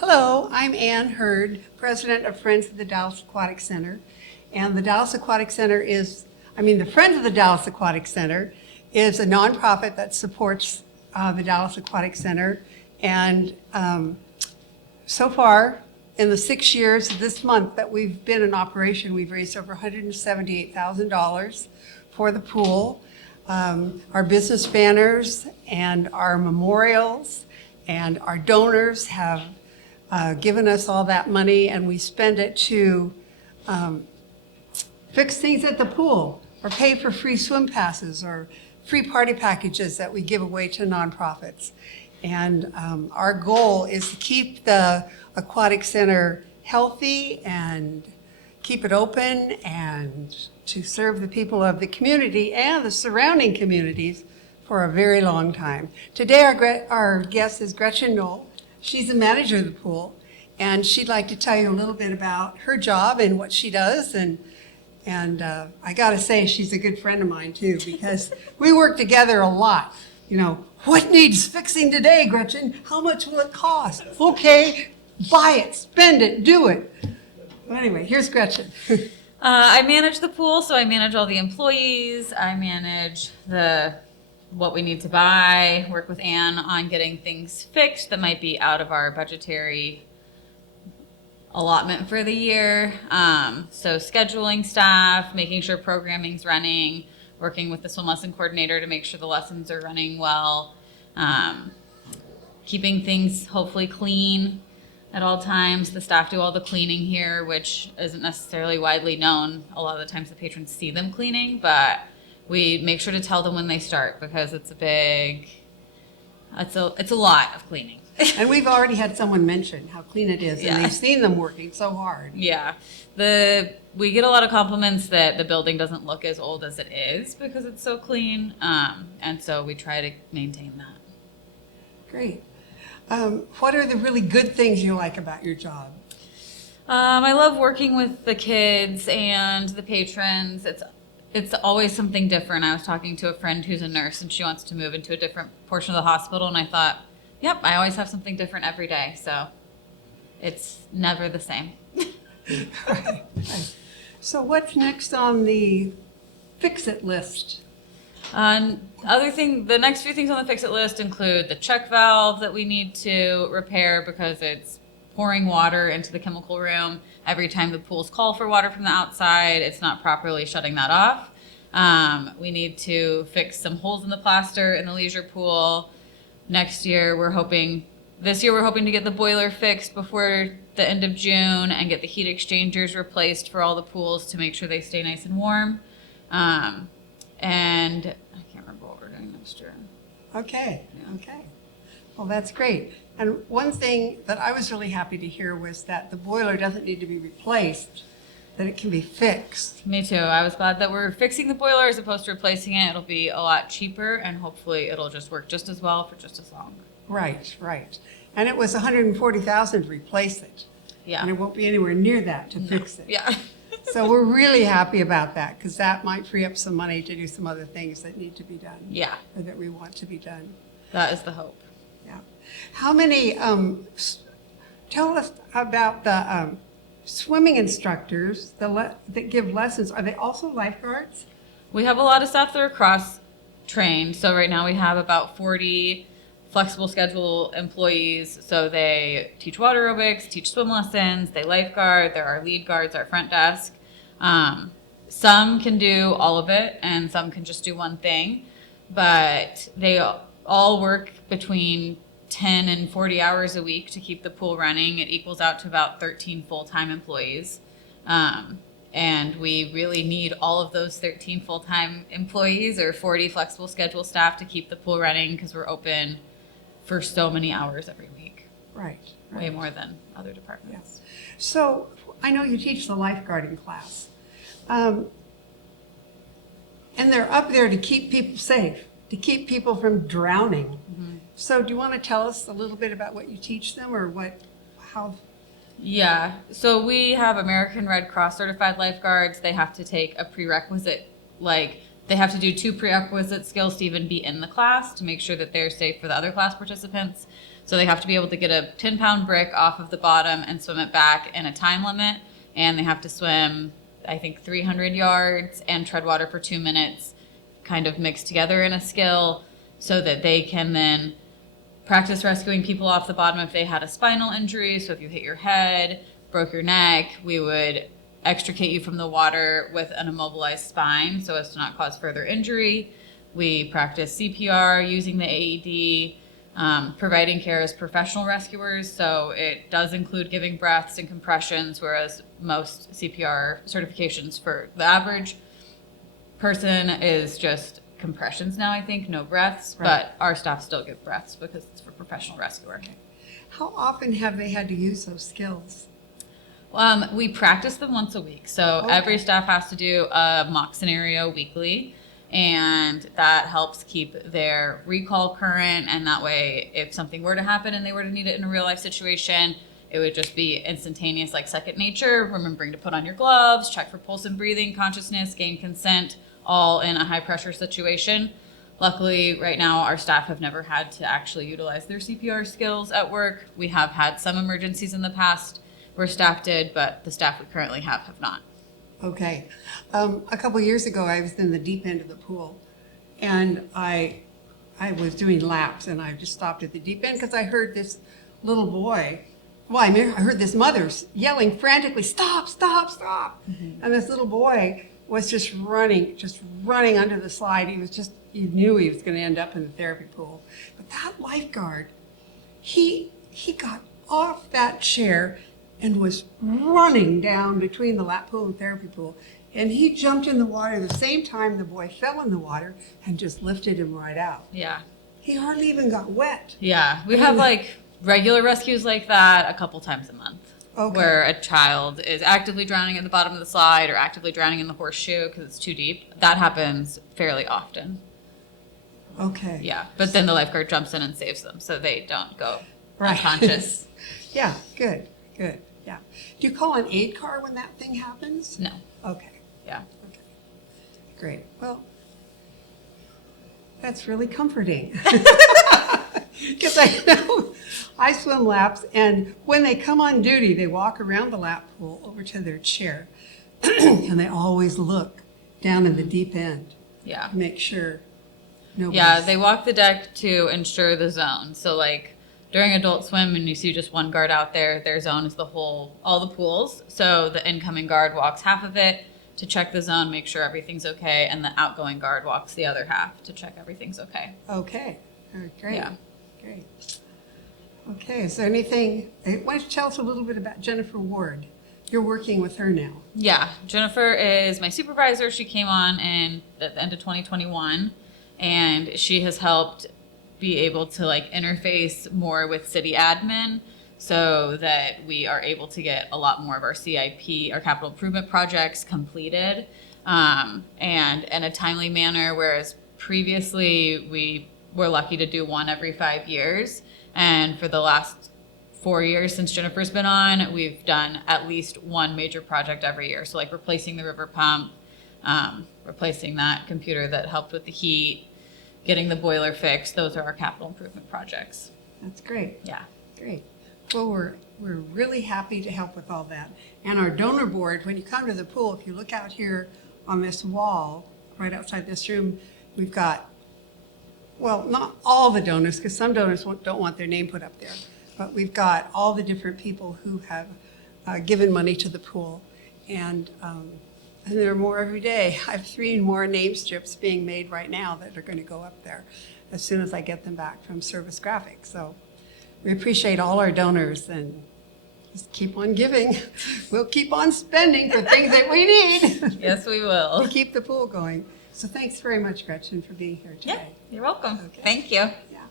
Hello, I'm Ann Hurd, President of Friends of the Dallas Aquatic Center. And the Dallas Aquatic Center the Friends of the Dallas Aquatic Center is a nonprofit that supports the Dallas Aquatic Center. And so far, in the 6 years this month that we've been in operation, we've raised over $178,000 for the pool. Our business banners and our memorials and our donors have given us all that money, and we spend it to fix things at the pool or pay for free swim passes or free party packages that we give away to nonprofits. And our goal is to keep the Aquatic Center healthy and keep it open and to serve the people of the community and the surrounding communities for a very long time. Today our guest is Gretchen Knoll. She's the manager of the pool, and she'd like to tell you a little bit about her job and what she does. And I gotta say, she's a good friend of mine too, because we work together a lot. You know, what needs fixing today, Gretchen? How much will it cost? Okay, buy it, spend it, do it. Well, anyway, here's Gretchen. I manage the pool, so I manage all the employees. I manage what we need to buy, work with Ann on getting things fixed that might be out of our budgetary allotment for the year. So scheduling staff, making sure programming's running, working with the swim lesson coordinator to make sure the lessons are running well, keeping things hopefully clean at all times. The staff do all the cleaning here, which isn't necessarily widely known. A lot of the times the patrons see them cleaning, but we make sure to tell them when they start, because it's a lot of cleaning. And we've already had someone mention how clean it is, and they've seen them working so hard. Yeah. We get a lot of compliments that the building doesn't look as old as it is because it's so clean. And so we try to maintain that. Great. What are the really good things you like about your job? I love working with the kids and the patrons. It's always something different. I was talking to a friend who's a nurse, and she wants to move into a different portion of the hospital, and I thought, yep, I always have something different every day, so it's never the same. Right. So what's next on the fix-it list? The next few things on the fix-it list include the check valve that we need to repair because it's pouring water into the chemical room. Every time the pools call for water from the outside, it's not properly shutting that off. We need to fix some holes in the plaster in the leisure pool. This year we're hoping to get the boiler fixed before the end of June and get the heat exchangers replaced for all the pools to make sure they stay nice and warm. And I can't remember what we're doing next year. Okay. Well, that's great. And one thing that I was really happy to hear was that the boiler doesn't need to be replaced, that it can be fixed. Me too. I was glad that we're fixing the boiler as opposed to replacing it. It'll be a lot cheaper, and hopefully it'll just work just as well for just as long. Right. And it was $140,000 to replace it. Yeah. And it won't be anywhere near that to fix it. Yeah. So we're really happy about that, because that might free up some money to do some other things that need to be done. Yeah. Or that we want to be done. That is the hope. Yeah. How many, tell us about the swimming instructors that give lessons. Are they also lifeguards? We have a lot of staff that are cross-trained. So right now we have about 40 flexible schedule employees. So they teach water aerobics, teach swim lessons, they lifeguard, they're our lead guards, our front desk. Some can do all of it, and some can just do one thing. But they all work between 10 and 40 hours a week to keep the pool running. It equals out to about 13 full-time employees. And we really need all of those 13 full-time employees or 40 flexible schedule staff to keep the pool running, because we're open for so many hours every week. Right. Way more than other departments. Yes. So I know you teach the lifeguarding class. And they're up there to keep people safe, to keep people from drowning. Mm-hmm. So do you want to tell us a little bit about what you teach them, or how? Yeah, so we have American Red Cross certified lifeguards. They have to take a prerequisite, they have to do 2 prerequisite skills to even be in the class to make sure that they're safe for the other class participants. So they have to be able to get a 10-pound brick off of the bottom and swim it back in a time limit. And they have to swim, I think, 300 yards and tread water for 2 minutes, kind of mixed together in a skill, so that they can then practice rescuing people off the bottom if they had a spinal injury. So if you hit your head, broke your neck, we would extricate you from the water with an immobilized spine so as to not cause further injury. We practice CPR using the AED, providing care as professional rescuers. So it does include giving breaths and compressions, whereas most CPR certifications for the average person is just compressions now, I think, no breaths, Right. but our staff still give breaths because it's for professional rescuer. How often have they had to use those skills? We practice them once a week. So Okay. every staff has to do a mock scenario weekly, and that helps keep their recall current. And that way, if something were to happen and they were to need it in a real life situation, it would just be instantaneous, like second nature, remembering to put on your gloves, check for pulse and breathing, consciousness, gain consent, all in a high pressure situation. Luckily, right now, our staff have never had to actually utilize their CPR skills at work. We have had some emergencies in the past where staff did, but the staff we currently have not. Okay. A couple years ago, I was in the deep end of the pool, and I was doing laps, and I just stopped at the deep end because I heard this little boy. Well, I heard this mother yelling frantically, "Stop! Stop! Stop!" Mm-hmm. And this little boy was just running under the slide. You knew he was going to end up in the therapy pool. But that lifeguard, he got off that chair and was running down between the lap pool and therapy pool. And he jumped in the water the same time the boy fell in the water and just lifted him right out. Yeah. He hardly even got wet. Yeah. We have like regular rescues like that a couple times a month. Okay. Where a child is actively drowning at the bottom of the slide or actively drowning in the horseshoe because it's too deep. That happens fairly often. Okay. Yeah. But then the lifeguard jumps in and saves them so they don't go Right. unconscious. Yeah, good. Yeah. Do you call an aid car when that thing happens? No. Okay. Yeah. Okay. Great. Well, that's really comforting. Because I know I swim laps, and when they come on duty, they walk around the lap pool over to their chair, and they always look down in the deep end Yeah. to make sure nobody's... Yeah, they walk the deck to ensure the zone. So like during adult swim and you see just one guard out there, their zone is all the pools. So the incoming guard walks half of it to check the zone, make sure everything's okay, and the outgoing guard walks the other half to check everything's okay. Okay. All right, great. Yeah. Great. Okay, is there anything... Why don't you tell us a little bit about Jennifer Ward? You're working with her now. Yeah, Jennifer is my supervisor. She came on at the end of 2021, and she has helped be able to like interface more with city admin so that we are able to get a lot more of our CIP, our capital improvement projects completed, and in a timely manner, whereas previously we were lucky to do one every 5 years. And for the last 4 years since Jennifer's been on, we've done at least one major project every year. So like replacing the river pump, replacing that computer that helped with the heat, getting the boiler fixed. Those are our capital improvement projects. That's great. Yeah. Great. Well, we're really happy to help with all that. And our donor board, when you come to the pool, if you look out here on this wall, right outside this room, we've got, well, not all the donors, because some donors don't want their name put up there, but we've got all the different people who have given money to the pool. And there are more every day. I have 3 more name strips being made right now that are going to go up there as soon as I get them back from Service Graphics. So we appreciate all our donors, and just keep on giving. We'll keep on spending for things that we need Yes, we will. to keep the pool going. So thanks very much, Gretchen, for being here today. Yeah, you're welcome. Okay. Thank you. Yeah.